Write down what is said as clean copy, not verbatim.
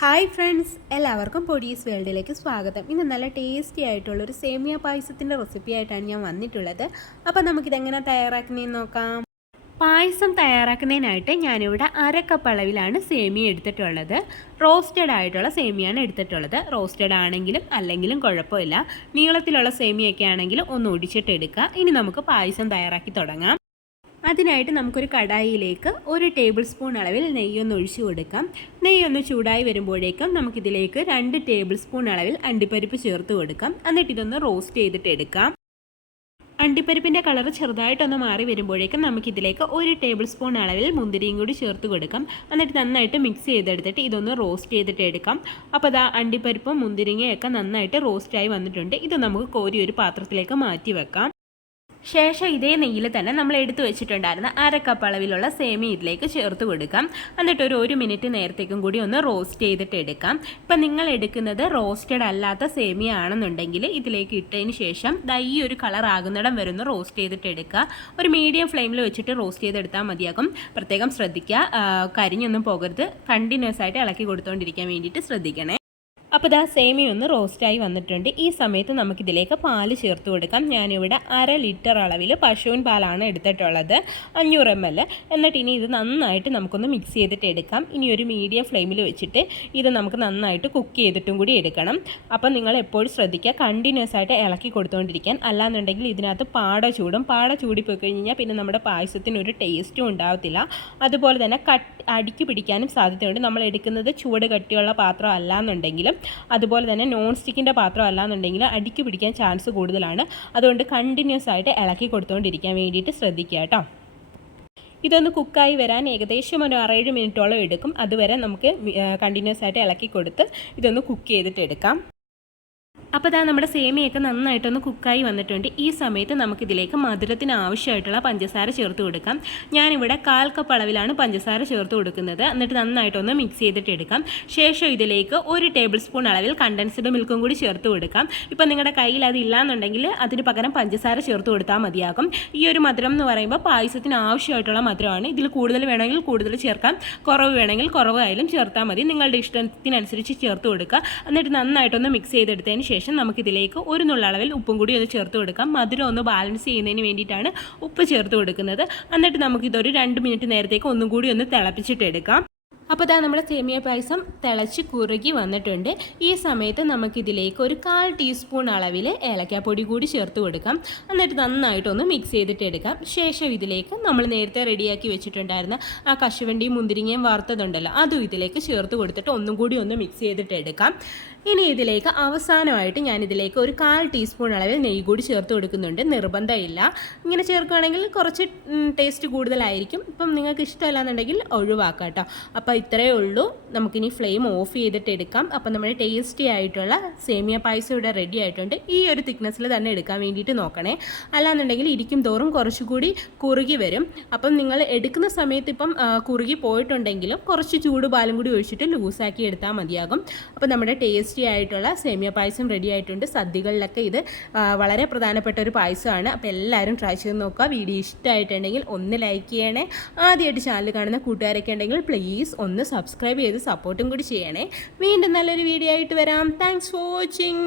Hi friends, എല്ലാവർക്കും പൊടീസ് വേൾഡിലേക്ക് സ്വാഗതം. ഇന്ന് നല്ല ടേസ്റ്റി ആയിട്ടുള്ളൊരു സേമിയ പായസത്തിൻ്റെ റെസിപ്പി ആയിട്ടാണ് ഞാൻ വന്നിട്ടുള്ളത്. അപ്പോൾ നമുക്കിതെങ്ങനെ തയ്യാറാക്കുന്നതെന്ന് നോക്കാം. പായസം തയ്യാറാക്കുന്നതിനായിട്ട് ഞാനിവിടെ 1/2 കപ്പ് അളവിലാണ് സേമിയ എടുത്തിട്ടുള്ളത്. റോസ്റ്റഡ് ആയിട്ടുള്ള സേമിയാണ് എടുത്തിട്ടുള്ളത്. റോസ്റ്റഡ് ആണെങ്കിലും അല്ലെങ്കിലും കുഴപ്പമില്ല. നീളത്തിലുള്ള സേമിയൊക്കെ ആണെങ്കിലും ഒന്ന് ഒടിച്ചിട്ട് എടുക്കുക. ഇനി നമുക്ക് പായസം തയ്യാറാക്കി തുടങ്ങാം. അതിനായിട്ട് നമുക്കൊരു കടായിയിലേക്ക് 1 ടേബിൾ സ്പൂൺ അളവിൽ നെയ്യൊന്ന് ഒഴിച്ചു കൊടുക്കാം. നെയ്യൊന്ന് ചൂടായി വരുമ്പോഴേക്കും നമുക്കിതിലേക്ക് 2 ടേബിൾ സ്പൂൺ അളവിൽ അണ്ടിപ്പരിപ്പ് ചേർത്ത് കൊടുക്കാം. എന്നിട്ട് ഇതൊന്ന് റോസ്റ്റ് ചെയ്തിട്ട് എടുക്കാം. അണ്ടിപ്പരിപ്പിൻ്റെ കളർ ചെറുതായിട്ടൊന്ന് മാറി വരുമ്പോഴേക്കും നമുക്കിതിലേക്ക് 1 ടേബിൾ സ്പൂൺ അളവിൽ മുന്തിരിയും കൂടി ചേർത്ത് കൊടുക്കാം. എന്നിട്ട് നന്നായിട്ട് മിക്സ് ചെയ്തെടുത്തിട്ട് ഇതൊന്ന് റോസ്റ്റ് ചെയ്തിട്ട് എടുക്കാം. അപ്പോൾ അതാ അണ്ടിപ്പരിപ്പും മുന്തിരിങ്ങയൊക്കെ നന്നായിട്ട് റോസ്റ്റായി വന്നിട്ടുണ്ട്. ഇത് നമുക്ക് കോരി ഒരു പാത്രത്തിലേക്ക് മാറ്റി വെക്കാം. ശേഷം ഇതേ നെയ്യിൽ തന്നെ നമ്മൾ എടുത്തു വെച്ചിട്ടുണ്ടായിരുന്ന 1/2 കപ്പ് അളവിലുള്ള സേമിയ ഇതിലേക്ക് ചേർത്ത് കൊടുക്കാം. എന്നിട്ട് ഒരു 1 മിനിറ്റ് നേരത്തേക്കും കൂടി ഒന്ന് റോസ്റ്റ് ചെയ്തിട്ട് എടുക്കാം. ഇപ്പം നിങ്ങൾ എടുക്കുന്നത് റോസ്റ്റഡ് അല്ലാത്ത സേമിയ ആണെന്നുണ്ടെങ്കിൽ ഇതിലേക്ക് ഇട്ടതിന് ശേഷം ഈ ഒരു കളർ ആകുന്നിടം വരെ ഒന്ന് റോസ്റ്റ് ചെയ്തിട്ട് എടുക്കുക. ഒരു മീഡിയം ഫ്ലെയിമിൽ വെച്ചിട്ട് റോസ്റ്റ് ചെയ്തെടുത്താൽ മതിയാകും. പ്രത്യേകം ശ്രദ്ധിക്കുക, കരിഞ്ഞൊന്നും പോകരുത്. കണ്ടിന്യൂസ് ആയിട്ട് ഇളക്കി കൊടുത്തുകൊണ്ടിരിക്കാൻ വേണ്ടിയിട്ട് ശ്രദ്ധിക്കണേ. അപ്പോൾ ഇതാ സേമിയ ഒന്ന് റോസ്റ്റായി വന്നിട്ടുണ്ട്. ഈ സമയത്ത് നമുക്കിതിലേക്ക് പാല് ചേർത്ത് കൊടുക്കാം. ഞാനിവിടെ 1/2 ലിറ്റർ അളവിൽ പശുവിൻ പാലാണ് എടുത്തിട്ടുള്ളത്, 500 ml. എന്നിട്ട് ഇനി ഇത് നന്നായിട്ട് നമുക്കൊന്ന് മിക്സ് ചെയ്തിട്ട് എടുക്കാം. ഇനി ഒരു മീഡിയം ഫ്ലെയിമിൽ വെച്ചിട്ട് ഇത് നമുക്ക് നന്നായിട്ട് കുക്ക് ചെയ്തിട്ടും കൂടി എടുക്കണം. അപ്പം നിങ്ങൾ എപ്പോഴും ശ്രദ്ധിക്കുക, കണ്ടിന്യൂസ് ആയിട്ട് ഇളക്കി കൊടുത്തുകൊണ്ടിരിക്കാൻ. അല്ലാന്നുണ്ടെങ്കിൽ ഇതിനകത്ത് പാട ചൂടിപ്പോയി കഴിഞ്ഞാൽ പിന്നെ നമ്മുടെ പായസത്തിന് ഒരു ടേസ്റ്റും ഉണ്ടാകത്തില്ല. അതുപോലെ തന്നെ അടിക്ക് പിടിക്കാനും സാധ്യതയുണ്ട്. നമ്മൾ എടുക്കുന്നത് ചൂട് കട്ടിയുള്ള പാത്രം അല്ലാന്നുണ്ടെങ്കിലും അതുപോലെ തന്നെ നോൺ സ്റ്റിക്കിൻ്റെ പാത്രം അല്ലാന്നുണ്ടെങ്കിൽ അടിക്ക് പിടിക്കാൻ ചാൻസ് കൂടുതലാണ്. അതുകൊണ്ട് കണ്ടിന്യൂസ് ആയിട്ട് ഇളക്കി കൊടുത്തുകൊണ്ടിരിക്കാൻ വേണ്ടിയിട്ട് ശ്രദ്ധിക്കുക കേട്ടോ. ഇതൊന്ന് കുക്കായി വരാൻ ഏകദേശം ഒരു 6-7 മിനിറ്റോളം എടുക്കും. അതുവരെ നമുക്ക് കണ്ടിന്യൂസ് ആയിട്ട് ഇളക്കി കൊടുത്ത് ഇതൊന്ന് കുക്ക് ചെയ്തിട്ട് എടുക്കാം. അപ്പോൾ ഇതാ നമ്മുടെ സേമിയൊക്കെ നന്നായിട്ടൊന്ന് കുക്കായി വന്നിട്ടുണ്ട്. ഈ സമയത്ത് നമുക്കിതിലേക്ക് മധുരത്തിന് ആവശ്യമായിട്ടുള്ള പഞ്ചസാര ചേർത്ത് കൊടുക്കാം. ഞാനിവിടെ 1/4 കപ്പ് അളവിലാണ് പഞ്ചസാര ചേർത്ത് കൊടുക്കുന്നത്. എന്നിട്ട് നന്നായിട്ടൊന്ന് മിക്സ് ചെയ്തിട്ട് എടുക്കാം. ശേഷം ഇതിലേക്ക് 1 ടേബിൾ സ്പൂൺ അളവിൽ കണ്ടൻസ്ഡ് മിൽക്കും കൂടി ചേർത്ത് കൊടുക്കാം. ഇപ്പം നിങ്ങളുടെ കയ്യിൽ അതില്ലാന്നുണ്ടെങ്കിൽ അതിന് പകരം പഞ്ചസാര ചേർത്ത് കൊടുത്താൽ മതിയാകും. ഈ ഒരു മധുരം എന്ന് പറയുമ്പോൾ പായസത്തിന് ആവശ്യമായിട്ടുള്ള മധുരമാണ്. ഇതിൽ കൂടുതൽ വേണമെങ്കിൽ കൂടുതൽ ചേർക്കാം, കുറവ് വേണമെങ്കിൽ കുറവായാലും ചേർത്താൽ മതി. നിങ്ങളുടെ ഇഷ്ടത്തിനനുസരിച്ച് ചേർത്ത് കൊടുക്കുക. എന്നിട്ട് നന്നായിട്ടൊന്ന് മിക്സ് ചെയ്തെടുത്തതിന് ശേഷം നമുക്കിതിലേക്ക് 1 നുള്ളളവിൽ ഉപ്പും കൂടി ഒന്ന് ചേർത്ത് കൊടുക്കാം. മധുരം ഒന്ന് ബാലൻസ് ചെയ്യുന്നതിന് വേണ്ടിയിട്ടാണ് ഉപ്പ് ചേർത്ത് കൊടുക്കുന്നത്. എന്നിട്ട് നമുക്കിതൊരു 2 മിനിറ്റ് നേരത്തേക്ക് ഒന്നും കൂടി ഒന്ന് തിളപ്പിച്ചിട്ടെടുക്കാം. അപ്പോൾ ഇതാ നമ്മുടെ സേമിയ പായസം തിളച്ച് കുറുകി വന്നിട്ടുണ്ട്. ഈ സമയത്ത് നമുക്കിതിലേക്ക് ഒരു 1/4 ടീസ്പൂൺ അളവിൽ ഏലക്കാപ്പൊടി കൂടി ചേർത്ത് കൊടുക്കാം. എന്നിട്ട് നന്നായിട്ടൊന്ന് മിക്സ് ചെയ്തിട്ട് എടുക്കാം. ശേഷം ഇതിലേക്ക് നമ്മൾ നേരത്തെ റെഡിയാക്കി വെച്ചിട്ടുണ്ടായിരുന്ന ആ കശുവണ്ടിയും മുന്തിരിങ്ങയും വറുത്തതുണ്ടല്ലോ, അതും ഇതിലേക്ക് ചേർത്ത് കൊടുത്തിട്ട് ഒന്നും കൂടി ഒന്ന് മിക്സ് ചെയ്തിട്ട് എടുക്കാം. ഇനി ഇതിലേക്ക് അവസാനമായിട്ട് ഞാനിതിലേക്ക് ഒരു 1/4 ടീസ്പൂൺ അളവിൽ നെയ്യ് കൂടി ചേർത്ത് കൊടുക്കുന്നുണ്ട്. നിർബന്ധമില്ല, ഇങ്ങനെ ചേർക്കുകയാണെങ്കിൽ കുറച്ച് ടേസ്റ്റ് കൂടുതലായിരിക്കും. ഇപ്പം നിങ്ങൾക്ക് ഇഷ്ടമല്ലാന്നുണ്ടെങ്കിൽ ഒഴിവാക്കാം കേട്ടോ. അപ്പോൾ ഇത്രയേ ഉള്ളൂ. നമുക്കിനി ഫ്ലെയിം ഓഫ് ചെയ്തിട്ട് എടുക്കാം. അപ്പം നമ്മുടെ ടേസ്റ്റി ആയിട്ടുള്ള സേമിയ പായസം ഇവിടെ റെഡി ആയിട്ടുണ്ട്. ഈ ഒരു തിക്നെസ്സിൽ തന്നെ എടുക്കാൻ വേണ്ടിയിട്ട് നോക്കണേ. അല്ലാന്നുണ്ടെങ്കിൽ ഇരിക്കും തോറും കുറച്ചുകൂടി കുറുകി വരും. അപ്പം നിങ്ങൾ എടുക്കുന്ന സമയത്ത് ഇപ്പം കുറുകി പോയിട്ടുണ്ടെങ്കിലും കുറച്ച് ചൂട് പാലും കൂടി ഒഴിച്ചിട്ട് ലൂസാക്കി എടുത്താൽ മതിയാകും. അപ്പോൾ നമ്മുടെ ടേസ്റ്റി ആയിട്ടുള്ള സേമിയ പായസം റെഡി ആയിട്ടുണ്ട്. സദ്യകളിലൊക്കെ ഇത് വളരെ പ്രധാനപ്പെട്ട ഒരു പായസമാണ്. അപ്പോൾ എല്ലാവരും ട്രൈ ചെയ്ത് നോക്കുക. വീഡിയോ ഇഷ്ടമായിട്ടുണ്ടെങ്കിൽ ഒന്ന് ലൈക്ക് ചെയ്യണേ. ആദ്യമായിട്ട് ചാനൽ കാണുന്ന കൂട്ടുകാരൊക്കെ ഉണ്ടെങ്കിൽ പ്ലീസ് ഒന്ന് സബ്സ്ക്രൈബ് ചെയ്ത് സപ്പോർട്ടും കൂടി ചെയ്യണേ. വീണ്ടും നല്ലൊരു വീഡിയോ ആയിട്ട് വരാം. Thanks for watching.